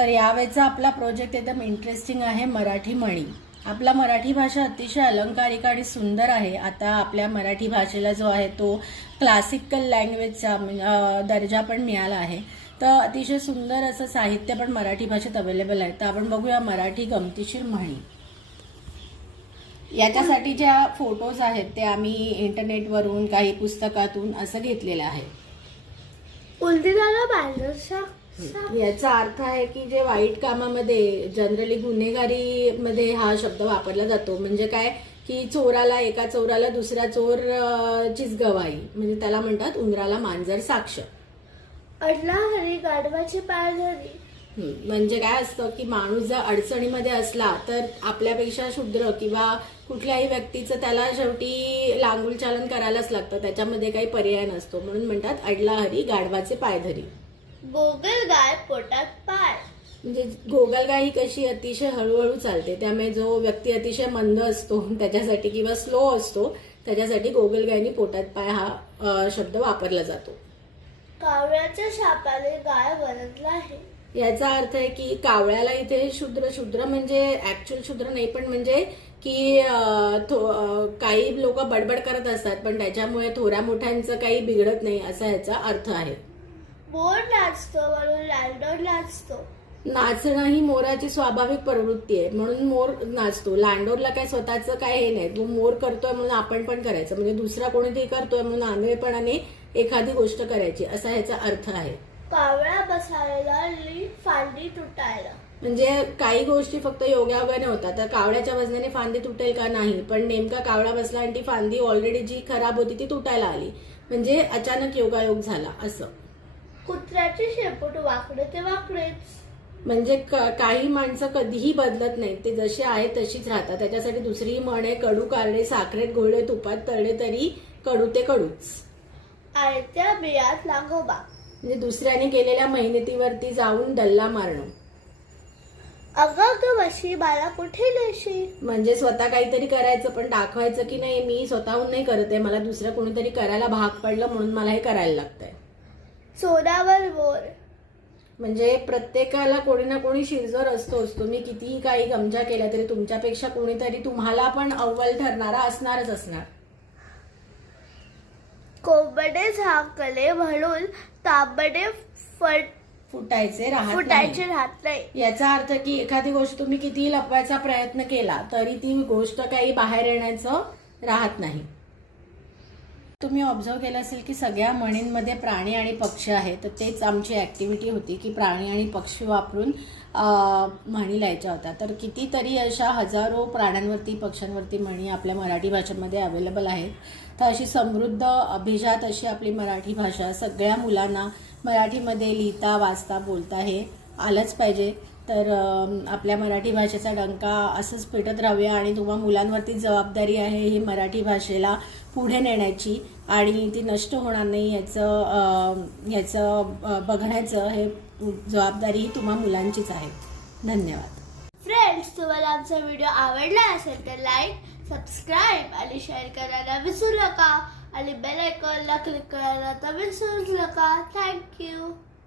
तर यावेळेचा आपला प्रोजेक्ट एकदम इंटरेस्टिंग आहे मराठी म्हणी. आपला मराठी भाषा अतिशय अलंकारिक आणि सुंदर आहे. आता आपल्या मराठी भाषेला जो आहे तो क्लासिकल लँग्वेजचा दर्जा पण मिळाला आहे. तर अतिशय सुंदर असं साहित्य पण मराठी भाषेत अवेलेबल आहे. तर आपण बघूया मराठी गमतीशीर म्हणी. याच्यासाठी ज्या फोटोज आहेत ते आम्ही इंटरनेटवरून काही पुस्तकातून असं घेतलेलं आहे. उलटी झालं याचा अर्थ आहे की जे वाईट कामामध्ये जनरली गुन्हेगारी मध्ये हा शब्द वापरला जातो. म्हणजे काय? की चोराला एका चोराला दुसऱ्या चोर चीच गवाही म्हणजे त्याला म्हणतात उंदराला मांजर साक्ष. अडला हरी गाढवाची पाय धरी. म्हणजे काय असतं की माणूस जर अडचणीमध्ये असला तर आपल्यापेक्षा शूद्र किंवा कुठल्याही व्यक्तीचं त्याला शेवटी लांगुल चालन करायलाच लागतं. त्याच्यामध्ये काही पर्याय नसतो. म्हणून म्हणतात अडला हरी गाढवाचे पायधरी गोगल गाय पोटात पाय. म्हणजे गोगलगाई ही कशी अतिशय हळूहळू चालते त्यामुळे जो व्यक्ती अतिशय मंद असतो त्याच्यासाठी किंवा स्लो असतो त्याच्यासाठी गोगलगायनी पोटात पाय हा अ, शब्द वापरला जातो. कावळ्याच्या शापाने गाय वरतला आहे याचा अर्थ आहे की कावळ्याला इथे शूद्र शूद्र म्हणजे ऍक्च्युअल शूद्र नाही पण म्हणजे की अ, थो- अ, काही लोक बडबड करत असतात पण त्याच्यामुळे थोड्या मोठ्यांचं काही बिघडत नाही असा याचा अर्थ आहे. मोर नाचतो म्हणून लांडोर नाचतो. नाचणं ही मोराची स्वाभाविक प्रवृत्ती आहे. म्हणून मोर नाचतो. लांडोरला काय स्वतःचं काय हे नाही. तो मोर करतोय म्हणून आपण पण करायचं. म्हणजे दुसरा कोणीतरी करतोय म्हणून आंधळेपणाने एखादी गोष्ट करायची. असा ह्याचा अर्थ आहे. कावळा बसायला फांदी तुटायला. म्हणजे काही गोष्टी फक्त योगायोगाने होतात. तर कावळ्याच्या वजनाने फांदी तुटेल का नाही? पण नेमका कावळा बसला आणि ती फांदी ऑलरेडी जी खराब होती ती तुटायला आली. म्हणजे अचानक योगायोग झाला. असं. कुत्र्याचे शेपूट वाकडे ते वाकडेच. म्हणजे काही माणसं कधीही बदलत नाहीत. ते जसे आहेत तशीच राहतात. त्याच्यासाठी दुसरी म्हण आहे कडू कारडे साखरेत घोळले तुपात तळले तरी कडू ते कडूच. आयत्या बियात लागोबा. म्हणजे दुसऱ्याने केलेल्या मेहनतीवरती जाऊन डल्ला मारणं. अगं ग वशी मला कुठे नेशी म्हणजे स्वतः काहीतरी करायचं पण दाखवायचं की नाही मी स्वतःहून नाही करत आहे. मला दुसरं कोणीतरी करायला भाग पडलं म्हणून मला हे करायला लागतंय. चोरावर मोर म्हणजे प्रत्येकाला कोणी ना कोणी शिरजोर असतोच. तुम्ही कितीही काही गमजा केल्या तरी तुमच्यापेक्षा कोणीतरी तुम्हाला पण अव्वल ठरणारा असणारच असणार. कोंबडे झाकले म्हणून तांबडे फट फुटायचे राहत फुटायचे नाही. राहत नाही. याचा अर्थ की एखादी गोष्ट तुम्ही कितीही लपवायचा प्रयत्न केला तरी ती गोष्ट काही बाहेर येण्याचं राहत नाही. तुम्ही ऑब्झर्व केलं असेल की सगळ्या म्हणींमध्ये प्राणी आणि पक्षी आहे तर तेच आमची ॲक्टिव्हिटी होती की प्राणी आणि पक्षी वापरून म्हणी लिहायच्या होत्या. तर कितीतरी अशा हजारो प्राण्यांवरती पक्ष्यांवरती म्हणी आपल्या मराठी भाषेमध्ये अवेलेबल आहेत. तर अशी समृद्ध अभिजात अशी आपली मराठी भाषा सगळ्या मुलांना मराठीमध्ये लिहिता वाचता बोलता हे आलंच पाहिजे. तर आपल्या मराठी भाषेचा डंका असंच पेटत राहूया आणि तुम्हा मुलांवरती जबाबदारी आहे ही मराठी भाषेला पुढे नेण्याची आणि ती नष्ट होणार नाही याचं याचं बघण्याचं हे जबाबदारी तुम्हा मुलांचीच आहे. धन्यवाद. फ्रेंड्स तुम्हाला आमचा व्हिडिओ आवडला असेल तर लाईक सबस्क्राईब आणि शेअर करायला विसरू नका. आणि बेल आयकॉनला क्लिक करायला तर विसरू नका. थँक्यू